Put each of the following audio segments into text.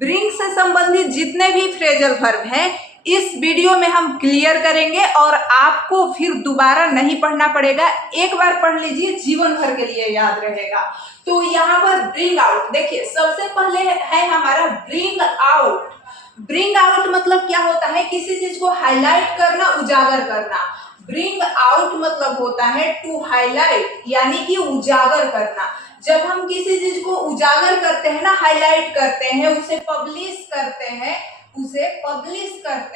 Bring से संबंधित जितने भी फ्रेजल वर्ब हैं इस वीडियो में हम क्लियर करेंगे और आपको फिर दोबारा नहीं पढ़ना पड़ेगा। एक बार पढ़ लीजिए, जीवन भर के लिए याद रहेगा। तो यहाँ पर ब्रिंग आउट, देखिए सबसे पहले है हमारा ब्रिंग आउट। ब्रिंग आउट मतलब क्या होता है? किसी चीज को हाईलाइट करना, उजागर करना। ब्रिंग आउट मतलब होता है टू हाईलाइट, यानी कि उजागर करना। जब हम किसी चीज को उजागर करते हैं ना, हाईलाइट करते हैं, उसे पब्लिश करते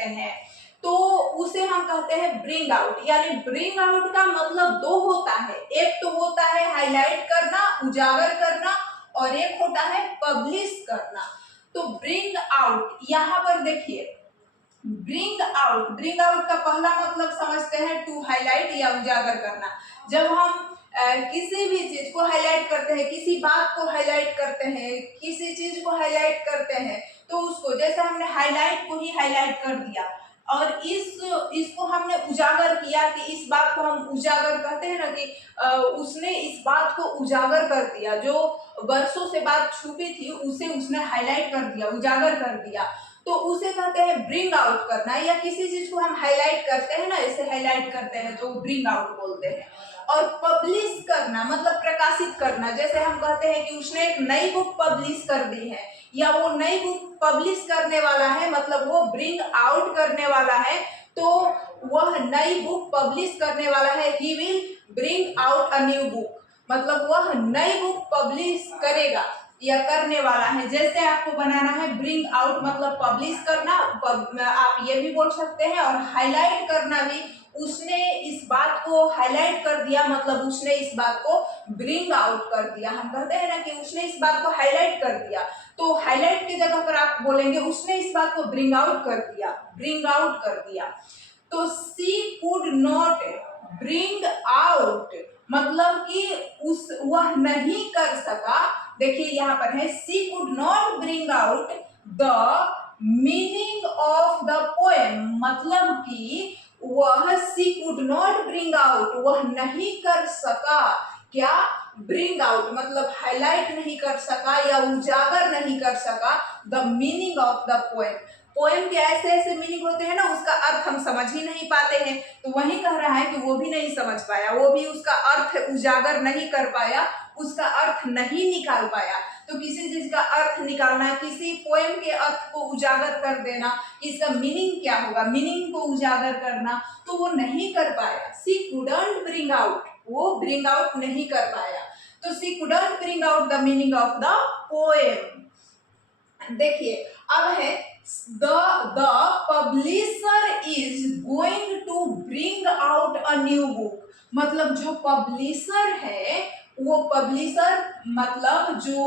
हैं, तो उसे हम कहते हैं ब्रिंग आउट। यानी ब्रिंग आउट का मतलब दो होता है, एक तो होता है हाईलाइट करना, उजागर करना, और एक होता है पब्लिश करना। तो ब्रिंग आउट, यहाँ पर देखिए ब्रिंग आउट का पहला मतलब समझते हैं टू हाईलाइट या उजागर करना। जब हम किसी भी चीज को हाईलाइट करते हैं, किसी बात को हाईलाइट करते हैं, किसी चीज को हाईलाइट करते हैं, तो उसको जैसे हमने हाईलाइट को ही हाईलाइट कर दिया और इसको हमने उजागर किया कि इस बात को हम उजागर कहते हैं ना कि उसने इस बात को उजागर कर दिया, जो वर्षों से बात छुपी थी उसे उसने हाईलाइट कर दिया, उजागर कर दिया, तो उसे कहते हैं ब्रिंग आउट करना। या किसी चीज को हम हाईलाइट करते हैं ना, इसे हाईलाइट करते हैं तो ब्रिंग आउट बोलते हैं। और पब्लिश करना मतलब प्रकाशित करना। जैसे हम कहते हैं कि उसने एक नई बुक पब्लिश कर दी है, या वो नई बुक पब्लिश करने वाला है, मतलब वो ब्रिंग आउट करने वाला है, तो वह नई बुक पब्लिश करने वाला है। He will bring out a new book, मतलब वह नई बुक पब्लिश करेगा या करने वाला है। जैसे आपको बनाना है ब्रिंग आउट मतलब पब्लिश करना, आप ये भी बोल सकते हैं। और हाईलाइट करना भी, उसने इस बात को हाईलाइट कर दिया, मतलब उसने इस बात को ब्रिंग आउट कर दिया। हम कहते हैं ना कि उसने इस बात को हाईलाइट कर दिया, तो हाईलाइट की जगह पर आप बोलेंगे उसने इस बात को ब्रिंग आउट कर दिया, ब्रिंग आउट कर दिया। तो सी कुड नॉट ब्रिंग आउट मतलब कि वह नहीं कर सका। देखिए यहाँ पर है she could not bring out the meaning of the poem, मतलब कि वह she could not bring out, वह नहीं कर सका क्या? ब्रिंग आउट मतलब हाईलाइट नहीं कर सका या उजागर नहीं कर सका the meaning of the poem. Poem के ऐसे ऐसे मीनिंग होते हैं ना, उसका अर्थ हम समझ ही नहीं पाते हैं, तो वही कह रहा है कि वो भी नहीं समझ पाया, वो भी उसका अर्थ उजागर नहीं कर पाया, उसका अर्थ नहीं निकाल पाया। तो किसी चीज का अर्थ निकालना, किसी पोएम के अर्थ को उजागर कर देना, इसका मीनिंग क्या होगा, मीनिंग को उजागर करना, तो वो नहीं कर पाया। सी कुडंट ब्रिंग आउट, वो ब्रिंग आउट नहीं कर पाया। तो she couldn't bring out the meaning of the poem. देखिए अब है the publisher is going to bring out a new book, मतलब जो पब्लिशर है, वो पब्लिशर मतलब जो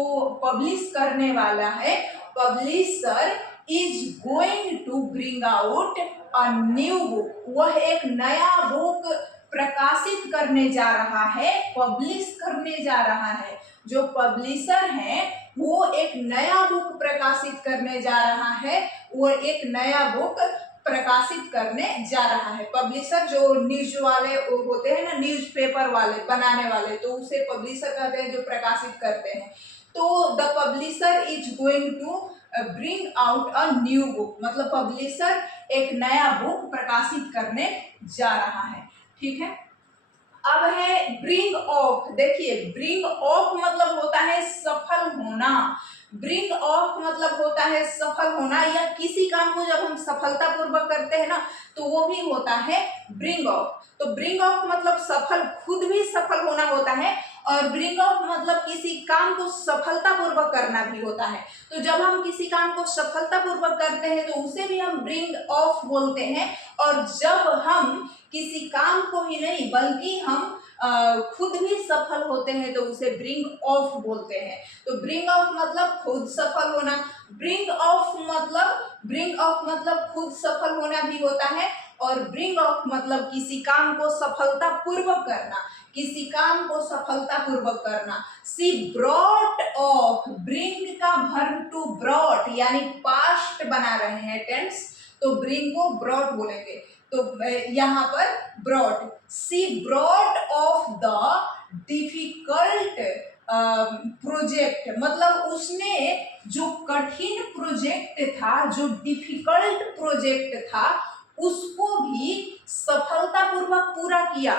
पब्लिश करने वाला है, publisher is going to bring out a new book, वह एक नया बुक प्रकाशित करने जा रहा है, पब्लिश करने जा रहा है। जो पब्लिशर है वो एक नया बुक प्रकाशित करने जा रहा है, वो एक नया बुक प्रकाशित करने जा रहा है। पब्लिशर जो न्यूज वाले होते हैं ना, न्यूज पेपर वाले बनाने वाले, तो उसे पब्लिशर कहते हैं जो प्रकाशित करते हैं। तो the publisher is going to bring out a new book, मतलब पब्लिशर एक नया बुक प्रकाशित करने जा रहा है। ठीक है, अब है ब्रिंग ऑफ। देखिए ब्रिंग ऑफ मतलब होता है सफल होना, ब्रिंग ऑफ मतलब होता है सफल होना, या किसी काम को जब हम सफलता पूर्वक करते हैं ना, तो वो भी होता है ब्रिंग ऑफ। तो ब्रिंग ऑफ मतलब सफल, खुद भी सफल होना होता है, और ब्रिंग ऑफ मतलब किसी काम को सफलता पूर्वक करना भी होता है। तो जब हम किसी काम को सफलता पूर्वक करते हैं तो उसे भी हम ब्रिंग ऑफ बोलते हैं। और जब हम किसी काम को ही नहीं बल्कि हम खुद भी सफल होते हैं तो उसे ब्रिंग ऑफ बोलते हैं। तो ब्रिंग ऑफ मतलब खुद सफल होना, ब्रिंग ऑफ मतलब खुद सफल होना भी होता है, और ब्रिंग ऑफ मतलब किसी काम को सफलता पूर्वक करना, किसी काम को सफलता पूर्वक करना। सी ब्रॉट ऑफ, ब्रिंग का वर्ब टू ब्रॉट यानी पास्ट बना रहे हैं टेंस, तो ब्रिंग को ब्रॉट बोलेंगे। तो यहाँ पर brought, see brought off the difficult project, मतलब उसने जो कठिन प्रोजेक्ट था, जो डिफिकल्ट प्रोजेक्ट था, उसको भी सफलतापूर्वक पूरा किया।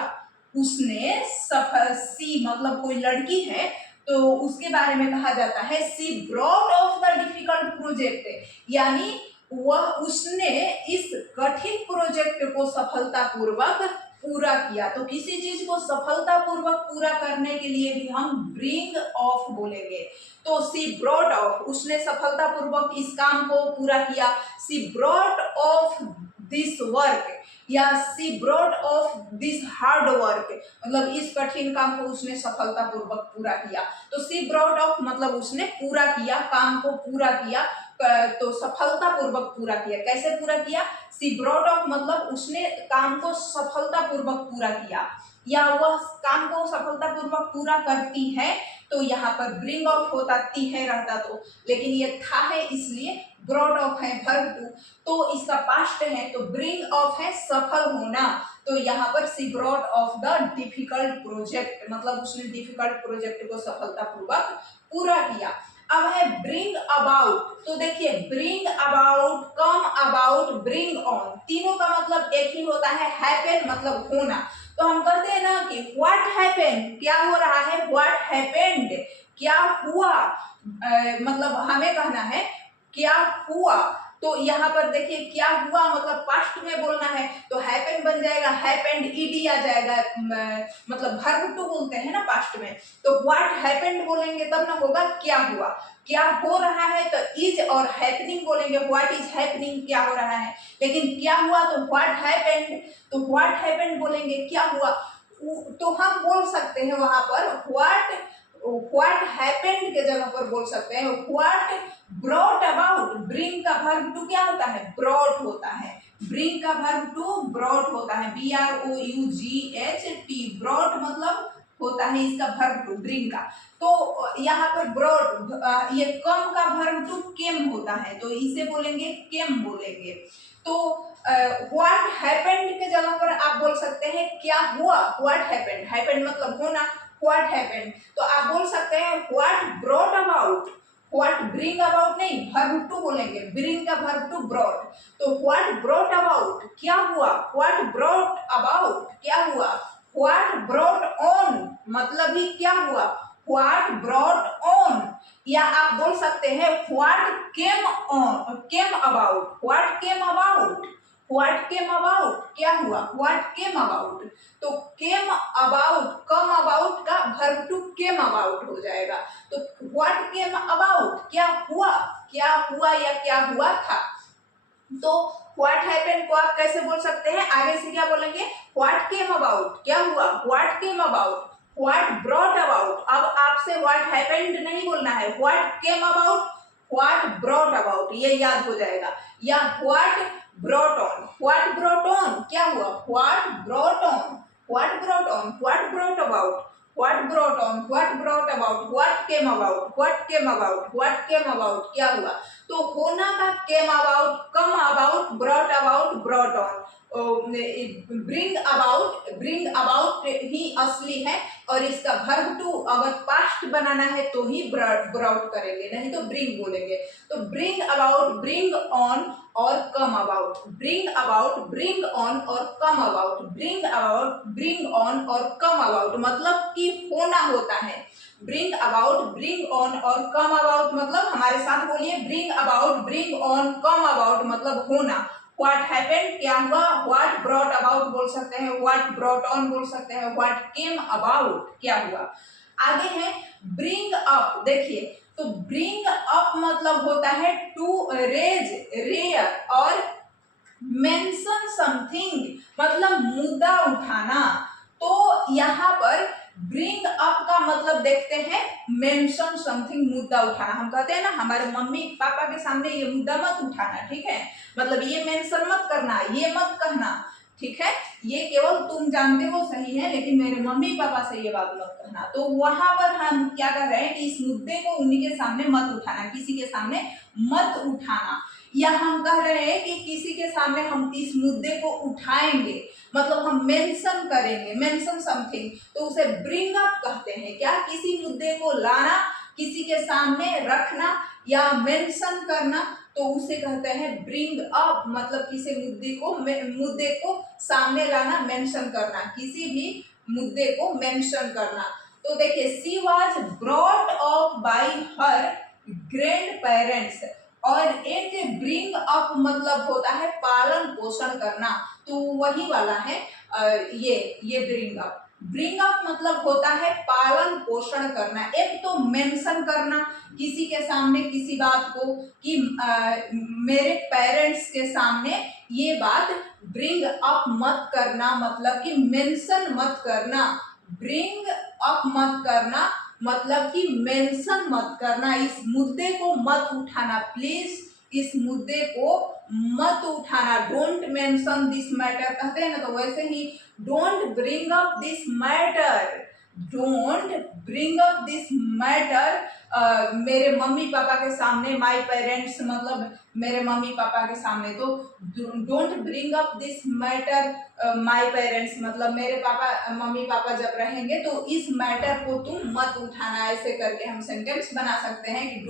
उसने सफल, सी मतलब कोई लड़की है तो उसके बारे में कहा जाता है she brought off the difficult project, यानी वह उसने इस कठिन प्रोजेक्ट को सफलतापूर्वक पूरा किया। तो किसी चीज को सफलतापूर्वक पूरा करने के लिए भी हम ब्रिंग ऑफ बोलेंगे। तो सी ब्रॉट ऑफ, उसने सफलतापूर्वक इस काम को पूरा किया। She brought off this work, या she brought off this hard work, मतलब इस कठिन काम को उसने सफलतापूर्वक पूरा किया। तो सी ब्रॉट ऑफ मतलब उसने पूरा किया, काम को पूरा किया, तो सफलतापूर्वक पूरा किया। कैसे पूरा किया? सी ब्रॉट ऑफ मतलब उसने काम को सफलतापूर्वक पूरा किया, या वह काम को सफलतापूर्वक पूरा करती है, तो यहाँ पर ब्रिंग ऑफ होता, ती है रहता तो, लेकिन ये था है इसलिए ब्रॉट ऑफ है वर्ब टू, तो इसका पास्ट है तो ब्रिंग ऑफ है सफल होना। तो यहाँ पर she brought off the difficult project, मतलब उसने डिफिकल्ट प्रोजेक्ट को सफलतापूर्वक पूरा किया। अब है ब्रिंग अबाउट, तो देखिए bring about, come about, bring on, तीनों का मतलब एक ही होता है, हैपन मतलब होना। तो हम कहते हैं ना कि व्हाट हैपेन, क्या हो रहा है, व्हाट हैपेंड, क्या हुआ, मतलब हमें कहना है क्या हुआ। तो यहाँ पर देखिए क्या हुआ मतलब पास्ट में बोलना है, तो हैपेन बन जाएगा, हैपेंड ईडी आ जाएगा, मतलब वर्ब टू बोलते हैं ना पास्ट में, तो व्हाट हैपेंड बोलेंगे तब ना होगा क्या हुआ। क्या हो रहा है तो इज और हैपनिंग बोलेंगे, व्हाट इज हैपनिंग, क्या हो रहा है। लेकिन क्या हुआ तो व्हाट हैपेंड, तो व्हाट हैपेंड बोलेंगे क्या हुआ। तो हम बोल सकते हैं वहां पर व्हाट हैपेंड के जगह पर बोल सकते हैं व्हाट ब्रॉट अबाउट। ब्रिंग का वर्ब टू क्या होता है, ब्रॉट होता है। ब्रिंग का वर्ब टू ब्रॉट होता है, BROUGHT, ब्रॉट मतलब होता है इसका वर्ब टू ब्रिंग का। तो यहाँ पर ब्रॉट, ये कम का वर्ब टू केम होता है, तो इसे बोलेंगे केम बोलेंगे। तो व्हाट हैपेंड के जगह पर आप बोल सकते हैं क्या हुआ, व्हाट हैपेंड, हैपेंड मतलब होना, व्हाट हैपेंड। तो आप बोल सकते हैं what brought about, what bring about नहीं, वर्ब टू बोलेंगे, ब्रिंग का वर्ब टू ब्रॉट। तो व्हाट ब्रॉट अबाउट क्या हुआ, व्हाट ब्रॉट अबाउट क्या हुआ, व्हाट ब्रॉट ऑन मतलब ही क्या हुआ, व्हाट ब्रॉट ऑन। या आप बोल सकते हैं what came on, came about, what came about, what came about क्या हुआ, व्हाट केम अबाउट। तो केम अबाउट, कम अबाउट का वर्ब टू केम अबाउट हो जाएगा। तो व्हाट केम अबाउट क्या हुआ, क्या हुआ या क्या हुआ था। तो व्हाट हैपेंड को आप कैसे बोल सकते हैं, आगे से क्या बोलेंगे, व्हाट केम अबाउट क्या हुआ, what came about, what brought about. अब आपसे व्हाट हैपेंड नहीं बोलना है, what came about, what brought about, ये याद हो जाएगा। या what brought on, what brought on क्या हुआ, what brought on, what brought on, what brought about, what brought on, what brought about, what came about, what came about, what came about क्या हुआ। तो होना का came about, come about, brought about, brought on, bring about ही असली है, और इसका वर्ब टू अगर पास्ट बनाना है तो ही ब्रॉट करेंगे, नहीं तो ब्रिंग बोलेंगे। तो ब्रिंग अबाउट, ब्रिंग ऑन और come about, bring about, bring on और come about, bring about, bring on और कम अबाउट मतलब कि होना होता है। ब्रिंग अबाउट, ब्रिंग ऑन और कम अबाउट मतलब, हमारे साथ बोलिए, bring about, bring on, come about मतलब होना। व्हाट हैपेंड क्या हुआ, व्हाट ब्रॉट अबाउट बोल सकते हैं, व्हाट ब्रॉट ऑन बोल सकते हैं, व्हाट केम अबाउट क्या हुआ। आगे है ब्रिंग अप, देखिए तो ब्रिंग अप मतलब होता है टू रेज, रेयर, और मेंशन समथिंग मतलब मुद्दा उठाना। तो यहाँ पर ब्रिंग अप का मतलब देखते हैं मेंशन समथिंग, मुद्दा उठाना। हम कहते हैं ना हमारे मम्मी पापा के सामने ये मुद्दा मत उठाना, ठीक है, मतलब ये मेंशन मत करना, ये मत कहना, ठीक है, ये केवल तुम जानते हो सही है, लेकिन मेरे मम्मी पापा से ये बात मत कहना। तो वहां पर हम क्या कर रहे हैं कि इस मुद्दे को उन्हीं के सामने मत उठाना, किसी के सामने मत उठाना। या हम कह रहे हैं कि किसी के सामने हम इस मुद्दे को उठाएंगे, मतलब हम मेंशन करेंगे, मेंशन समथिंग, तो उसे ब्रिंग अप कहते हैं। क्या? किसी मुद्दे को लाना, किसी के सामने रखना या मेंशन करना, तो उसे कहते हैं ब्रिंग अप, मतलब किसी मुद्दे को सामने लाना, मेंशन करना, किसी भी मुद्दे को मेंशन करना। तो देखिए, she was brought up by her grand parents, और एक ब्रिंग अप मतलब होता है पालन पोषण करना, तो वही वाला है ये ब्रिंग अप। ब्रिंग अप मतलब होता है पालन पोषण करना। एक तो मेंशन करना किसी के सामने किसी बात को, कि मेरे पेरेंट्स के सामने ये बात ब्रिंग अप मत करना, मतलब कि मेंशन मत करना। ब्रिंग अप मत करना मतलब कि मेंशन मत करना, इस मुद्दे को मत उठाना, प्लीज इस मुद्दे को मत उठाना। डोंट मेंशन दिस मैटर कहते हैं ना, तो वैसे ही don't bring up this matter, don't bring up this matter मेरे मम्मी पापा के सामने, माय पेरेंट्स मतलब मेरे मम्मी पापा के सामने। तो don't bring up this matter my parents मतलब मेरे पापा मम्मी पापा जब रहेंगे तो इस मैटर को तुम मत उठाना। ऐसे करके हम सेंटेंस बना सकते हैं कि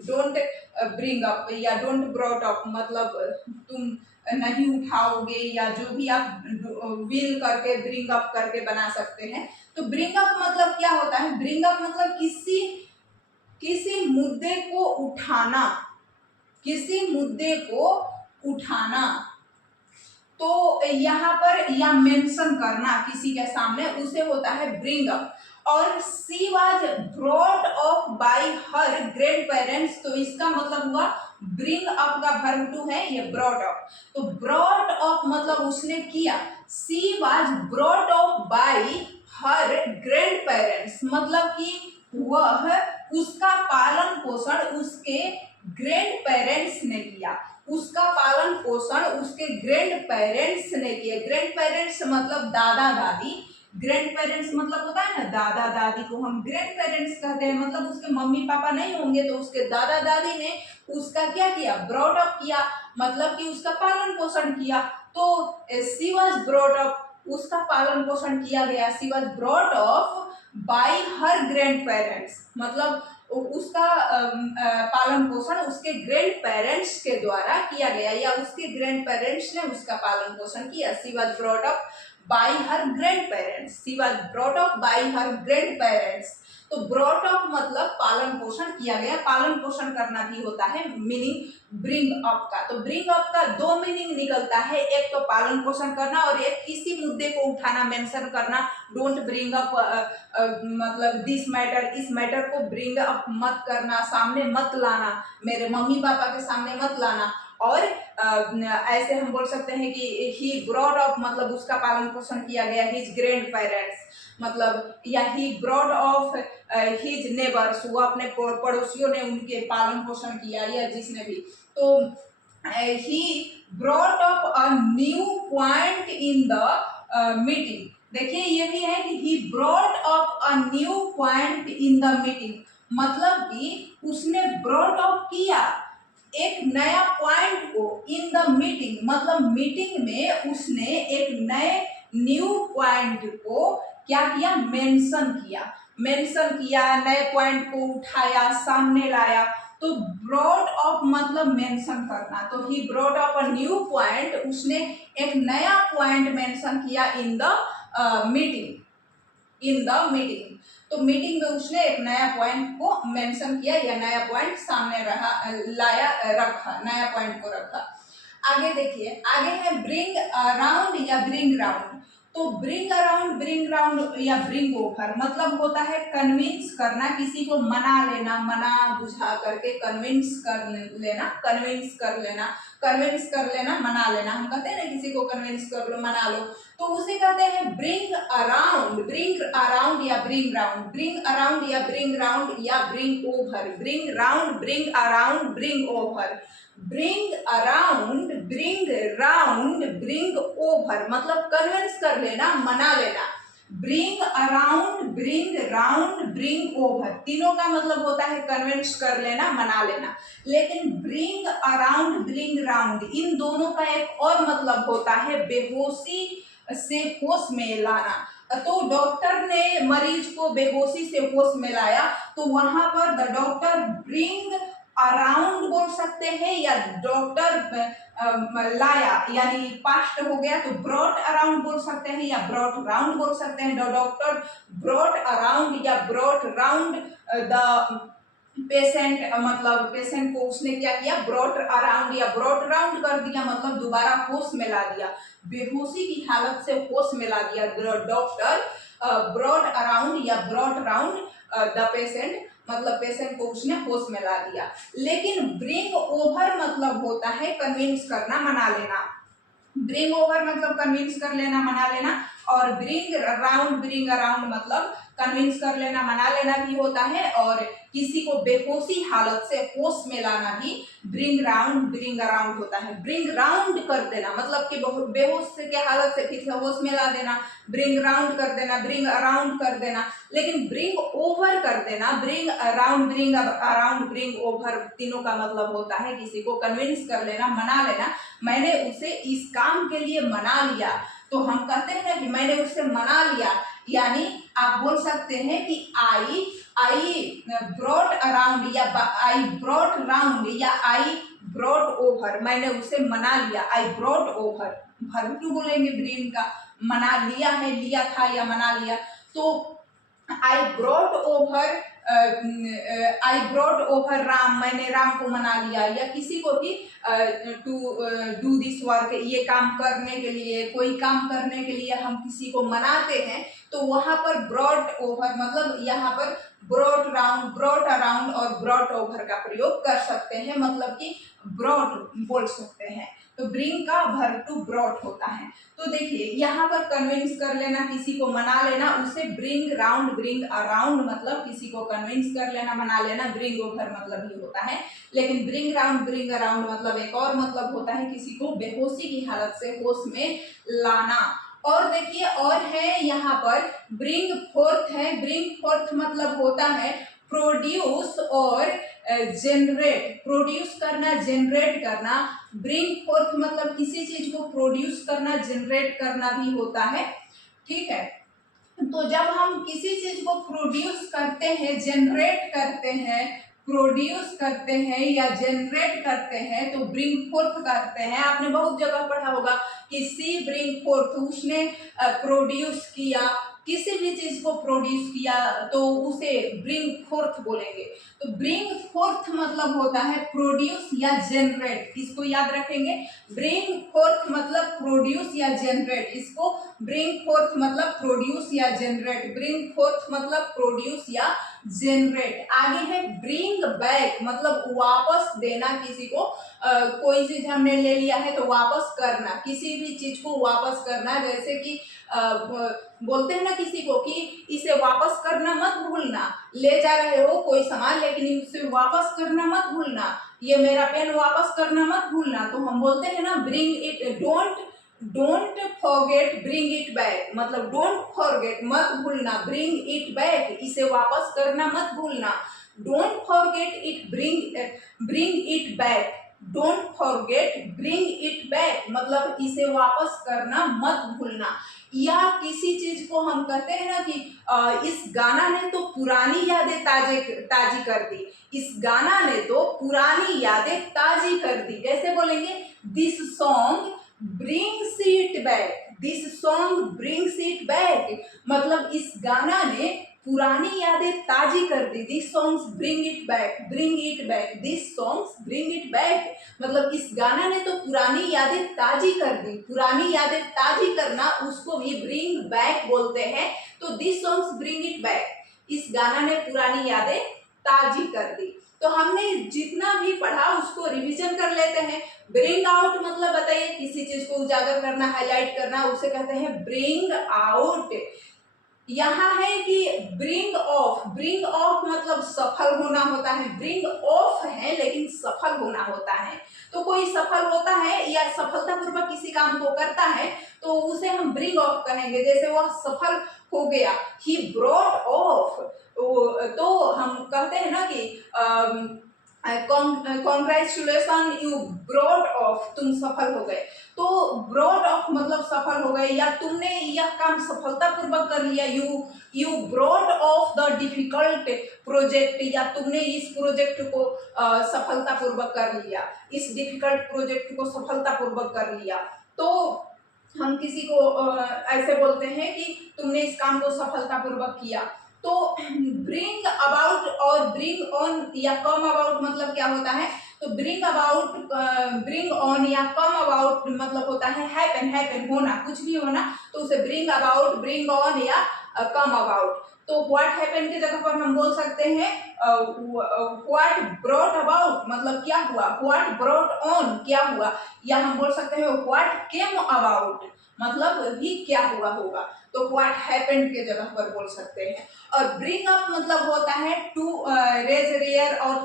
डोंट ब्रिंग अप या डोंट ब्रॉट अप, मतलब तुम नहीं उठाओगे, या जो भी आप विल करके ब्रिंग अप करके बना सकते हैं। तो ब्रिंग अप मतलब क्या होता है? ब्रिंग अप मतलब किसी मुद्दे को उठाना, किसी मुद्दे को उठाना। तो यहाँ पर या मेंशन करना किसी के सामने, उसे होता है ब्रिंग अप। और she was brought up by her grand parents, तो इसका मतलब हुआ ब्रिंग अप का वर्ब टू है ये ब्रॉट अप। तो ब्रॉट अप मतलब उसने किया। She was brought up by her grand parents मतलब कि वह उसका पालन पोषण उसके ग्रैंड पेरेंट्स ने किया, उसका पालन पोषण उसके ग्रैंड पेरेंट्स ने किया। ग्रैंड पेरेंट्स मतलब दादा दादी, ग्रैंड पेरेंट्स मतलब होता है ना दादा दादी को हम ग्रैंड पेरेंट्स कहते हैं, मतलब उसके मम्मी पापा नहीं होंगे तो उसके दादा दादी ने उसका क्या किया? ब्रॉट अप किया, मतलब कि उसका पालन पोषण किया। तो शी वाज ब्रॉट अप, उसका पालन पोषण किया गया। She was brought up by her grand parents मतलब उसका पालन पोषण उसके ग्रैंड पेरेंट्स के द्वारा किया गया, या उसके ग्रैंड पेरेंट्स ने उसका पालन पोषण किया। She was brought up by her grand parents, she was brought up by her grand parents. तो ब्रॉट अप मतलब पालन पोषण किया गया, पालन पोषण करना भी होता है मीनिंग ब्रिंग अप का। तो ब्रिंग अप का दो मीनिंग निकलता है, एक तो पालन पोषण करना और एक किसी मुद्दे को उठाना, मेंशन करना। डोंट ब्रिंग अप मतलब दिस मैटर, इस मैटर को ब्रिंग अप मत करना, सामने मत लाना, मेरे मम्मी पापा के सामने मत लाना। और ऐसे हम बोल सकते हैं कि ही ब्रॉट अप मतलब उसका पालन पोषण किया गया हिज ग्रैंड पेरेंट्स मतलब, या he brought of his neighbours, वो अपने पड़ोसियों ने उनके पालन पोषण किया, या जिसने भी। तो he brought up a new point in the meeting. देखिए ये भी है कि he brought up a new point in the meeting मतलब कि उसने ब्रॉट अप किया एक नया पॉइंट को इन द मीटिंग मतलब मीटिंग में उसने एक नए न्यू पॉइंट को क्या किया? मेंशन किया, मेंशन किया, नए पॉइंट को उठाया, सामने लाया। तो ब्रॉट अप मतलब मेंशन करना। तो he brought up a new point, उसने एक नया पॉइंट मेंशन किया in the meeting, in the meeting. तो मीटिंग में उसने एक नया पॉइंट को मेंशन किया या नया पॉइंट सामने रखा, नया पॉइंट को रखा। आगे देखिए, आगे है ब्रिंग अराउंड या ब्रिंग राउंड। तो ब्रिंग अराउंड या ब्रिंग ओवर मतलब होता है कन्विंस करना, किसी को मना लेना, मना बुझा करके कन्विंस कर लेना, कन्विंस कर लेना, कन्विंस कर लेना, मना लेना। हम कहते हैं ना किसी को कन्विंस कर लो, मना लो, तो उसे कहते हैं ब्रिंग अराउंड, ब्रिंग अराउंड या ब्रिंग राउंड, ब्रिंग अराउंड या ब्रिंग राउंड या bring over, bring round, bring around, bring over. Bring around, bring round, bring over मतलब कन्विंस कर लेना, मना लेना। Bring around, bring round, bring over, तीनों का मतलब होता है कन्विंस कर लेना, मना लेना। लेकिन ब्रिंग अराउंड, ब्रिंग राउंड, इन दोनों का एक और मतलब होता है बेहोशी से होश में लाना। तो डॉक्टर ने मरीज को बेहोशी से होश में लाया, तो वहां पर द डॉक्टर ब्रिंग अराउंड बोल सकते हैं, या डॉक्टर लाया यानी पास्ट हो गया तो ब्रॉट अराउंड बोल सकते हैं, या ब्रॉट राउंड बोल सकते हैं। द डॉक्टर ब्रॉट अराउंड या ब्रॉट राउंड द पेशेंट, मतलब पेशेंट को उसने क्या किया, ब्रॉट अराउंड या ब्रॉट राउंड कर दिया, मतलब दोबारा होश में ला दिया, बेहोशी की हालत से होश में ला दिया। डॉक्टर ब्रॉट अराउंड या ब्रॉट राउंड द पेशेंट, मतलब पेशेंट को उसने होश में ला दिया। लेकिन ब्रिंग ओवर मतलब होता है कन्विंस करना, मना लेना। ब्रिंग ओवर मतलब कन्विंस कर लेना, मना लेना, और ब्रिंग अराउंड मतलब कन्विंस कर लेना, मना लेना भी होता है, और किसी को बेहोशी हालत से होश में लाना भी ब्रिंग अराउंड होता है। ब्रिंग राउंड कर देना मतलब कि बेहोश से के हालत से फिर से होश में ला देना, ब्रिंग राउंड कर देना, ब्रिंग अराउंड कर देना। लेकिन ब्रिंग ओवर कर देना, ब्रिंग अराउंड, ब्रिंग ओवर, तीनों का मतलब होता है किसी को कन्विंस कर लेना, मना लेना। मैंने उसे इस काम के लिए मना लिया, तो हम कहते हैं ना कि मैंने उसे मना लिया, यानी आप बोल सकते हैं कि आई ब्रॉट अराउंड या आई ब्रॉट राउंड या आई ब्रॉट ओवर, मैंने उसे मना लिया, I brought over. Verb two बोलेंगे ब्रिंग का, मना लिया है, लिया था या मना लिया। तो आई ब्रॉट ओवर राम, मैंने राम को मना लिया, या किसी को भी टू डू दिस वर्क, ये काम करने के लिए, कोई काम करने के लिए हम किसी को मनाते हैं, तो वहां पर ब्रॉट ओवर मतलब यहाँ पर ब्रॉट अराउंड और ब्रॉट ओवर का प्रयोग कर सकते हैं, मतलब कि ब्रॉट बोल सकते हैं। तो ब्रिंग का वर्ब टू ब्रॉट होता है। तो देखिए यहाँ पर कन्विंस कर लेना, किसी को मना लेना, उसे ब्रिंग अराउंड मतलब किसी को कन्विंस कर लेना, मना लेना, ब्रिंग ओवर मतलब ही होता है। लेकिन ब्रिंग अराउंड मतलब एक और मतलब होता है किसी को बेहोशी की हालत से होश में लाना। और देखिए और है यहाँ पर ब्रिंग फोर्थ है। ब्रिंग फोर्थ मतलब होता है प्रोड्यूस और जनरेट, प्रोड्यूस करना, जनरेट करना। ब्रिंग फोर्थ मतलब किसी चीज को प्रोड्यूस करना, जनरेट करना भी होता है, ठीक है। तो जब हम किसी चीज को प्रोड्यूस करते हैं, जनरेट करते हैं, प्रोड्यूस करते हैं या जनरेट करते हैं तो ब्रिंग फोर्थ करते हैं। आपने बहुत जगह पढ़ा होगा कि सी ब्रिंग फोर्थ, उसने प्रोड्यूस किया, किसी भी चीज को प्रोड्यूस किया तो उसे ब्रिंग फोर्थ बोलेंगे। तो ब्रिंग फोर्थ मतलब होता है प्रोड्यूस या जनरेट, इसको याद रखेंगे। ब्रिंग फोर्थ मतलब प्रोड्यूस या जनरेट, इसको ब्रिंग फोर्थ मतलब प्रोड्यूस या जनरेट, ब्रिंग फोर्थ मतलब प्रोड्यूस या जनरेट। आगे है ब्रिंग बैक मतलब वापस देना किसी को, कोई चीज हमने ले लिया है तो वापस करना, किसी भी चीज को वापस करना। जैसे कि बोलते हैं ना किसी को कि इसे वापस करना मत भूलना, ले जा रहे हो कोई सामान लेकिन इसे वापस करना मत भूलना, ये मेरा पेन वापस करना मत भूलना, तो हम बोलते हैं ना bring it, don't forget bring it back, मतलब डोंट फॉरगेट मत भूलना, ब्रिंग इट बैक इसे वापस करना मत भूलना, don't forget it bring it back, don't forget bring it back मतलब इसे वापस करना मत भूलना। या किसी चीज को हम कहते हैं ना कि इस गाना ने तो पुरानी यादें ताजी कर दी, इस गाना ने तो पुरानी यादें ताजी कर दी। कैसे बोलेंगे, this song brings it back, this song brings it back मतलब इस गाना ने पुरानी यादें ताजी कर दी। This songs bring it back, this songs bring it back मतलब इस गाना ने तो पुरानी यादें ताजी कर दी। पुरानी यादें ताजी करना उसको भी ब्रिंग बैक बोलते हैं। तो this songs bring it back, इस गाना ने पुरानी यादें ताजी कर दी। तो हमने जितना भी पढ़ा उसको रिवीजन कर लेते हैं। ब्रिंग आउट मतलब बताइए, किसी चीज को उजागर करना, हाईलाइट करना, उसे कहते हैं ब्रिंग आउट। यहाँ है कि ब्रिंग ऑफ मतलब सफल होना होता है, ब्रिंग ऑफ है लेकिन सफल होना होता है। तो कोई सफल होता है या सफलतापूर्वक किसी काम को करता है तो उसे हम ब्रिंग ऑफ कहेंगे। जैसे वह सफल हो गया, ही ब्रॉट ऑफ, तो हम कहते हैं ना कि कॉन्ग्रेचुलेसन यू ब्रॉट ऑफ, तुम सफल हो गए। तो ब्रॉट ऑफ मतलब सफल हो गए, या तुमने यह काम सफलतापूर्वक कर लिया। You brought off the difficult project, या तुमने इस प्रोजेक्ट को सफलतापूर्वक कर लिया, इस डिफिकल्ट प्रोजेक्ट को सफलतापूर्वक कर लिया। तो हम किसी को ऐसे बोलते हैं कि तुमने इस काम को सफलतापूर्वक किया। तो ब्रिंग अबाउट और ब्रिंग ऑन या कम अबाउट मतलब क्या होता है, तो ब्रिंग अबाउट, ब्रिंग ऑन या कम अबाउट मतलब होता है हैपन, हैपन होना, कुछ भी होना, तो उसे ब्रिंग अबाउट, ब्रिंग ऑन या कम अबाउट। तो व्हाट हैपन की जगह पर हम बोल सकते हैं व्हाट ब्रॉट अबाउट मतलब क्या हुआ, व्हाट ब्रॉट ऑन क्या हुआ, या हम बोल सकते हैं व्हाट केम अबाउट मतलब भी क्या हुआ होगा, तो व्हाट हैपेंड के जगह पर बोल सकते हैं। और ब्रिंग अप मतलब होता है टू रेज रेयर, और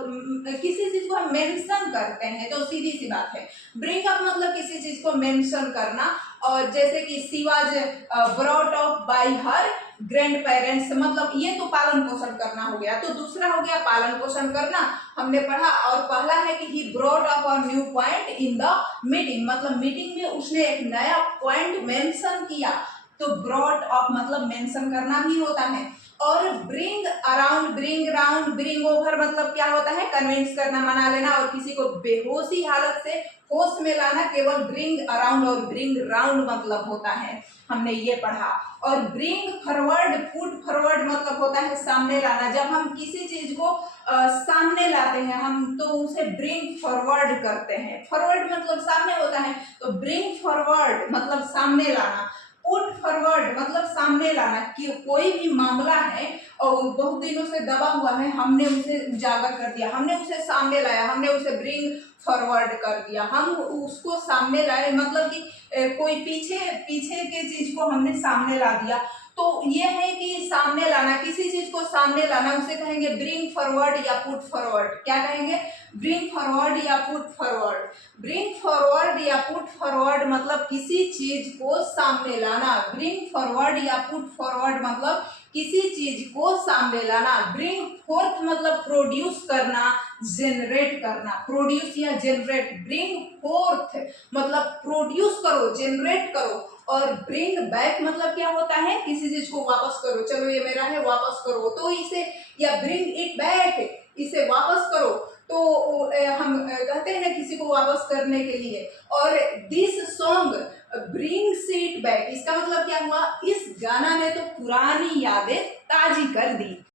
किसी चीज को हम मेंशन करते हैं, तो सीधी सी बात है ब्रिंग अप मतलब किसी चीज को मेंशन करना। और जैसे कि she was brought up by her grand parents, मतलब ये तो पालन पोषण करना हो गया। तो दूसरा हो गया पालन पोषण करना, हमने पढ़ा। और पहला है कि he brought up a new point in the meeting, मतलब मीटिंग में उसने एक नया पॉइंट मेंशन किया। तो ब्रॉट अप मतलब मेंशन करना भी होता है। और bring around, bring round, bring over मतलब क्या होता है, कन्विंस करना, मना लेना, और किसी को बेहोशी हालत से होश में लाना केवल ब्रिंग अराउंड और ब्रिंग राउंड मतलब होता है, हमने ये पढ़ा। और ब्रिंग फॉरवर्ड, पुट फॉरवर्ड मतलब होता है सामने लाना। जब हम किसी चीज को सामने लाते हैं हम, तो उसे ब्रिंग फॉरवर्ड करते हैं। फॉरवर्ड मतलब सामने होता है, तो ब्रिंग फॉरवर्ड मतलब सामने लाना। पुट फॉरवर्ड मतलब सामने लाना, कि कोई भी मामला है और बहुत दिनों से दबा हुआ है, हमने उसे उजागर कर दिया, हमने उसे सामने लाया, हमने उसे ब्रिंग फॉरवर्ड कर दिया, हम उसको सामने लाए, मतलब कि कोई पीछे पीछे के चीज को हमने सामने ला दिया। तो ये है कि सामने लाना, किसी चीज को सामने लाना, उसे कहेंगे ब्रिंग फॉरवर्ड या पुट फॉरवर्ड। क्या कहेंगे, ब्रिंग फॉरवर्ड या पुट फॉरवर्ड। ब्रिंग फॉरवर्ड या पुट फॉरवर्ड मतलब किसी चीज को सामने लाना। ब्रिंग फॉरवर्ड या पुट फॉरवर्ड मतलब किसी चीज को सामने लाना। ब्रिंग फोर्थ मतलब प्रोड्यूस करना, जनरेट करना, प्रोड्यूस या जनरेट। ब्रिंग फोर्थ मतलब प्रोड्यूस करो, जनरेट करो। और ब्रिंग बैक मतलब क्या होता है, किसी चीज को वापस करो, चलो ये मेरा है वापस करो, तो इसे, या ब्रिंग इट बैक, इसे वापस करो। तो हम कहते हैं ना किसी को वापस करने के लिए। और this song brings it back, इसका मतलब क्या हुआ, इस गाना ने तो पुरानी यादें ताजी कर दी।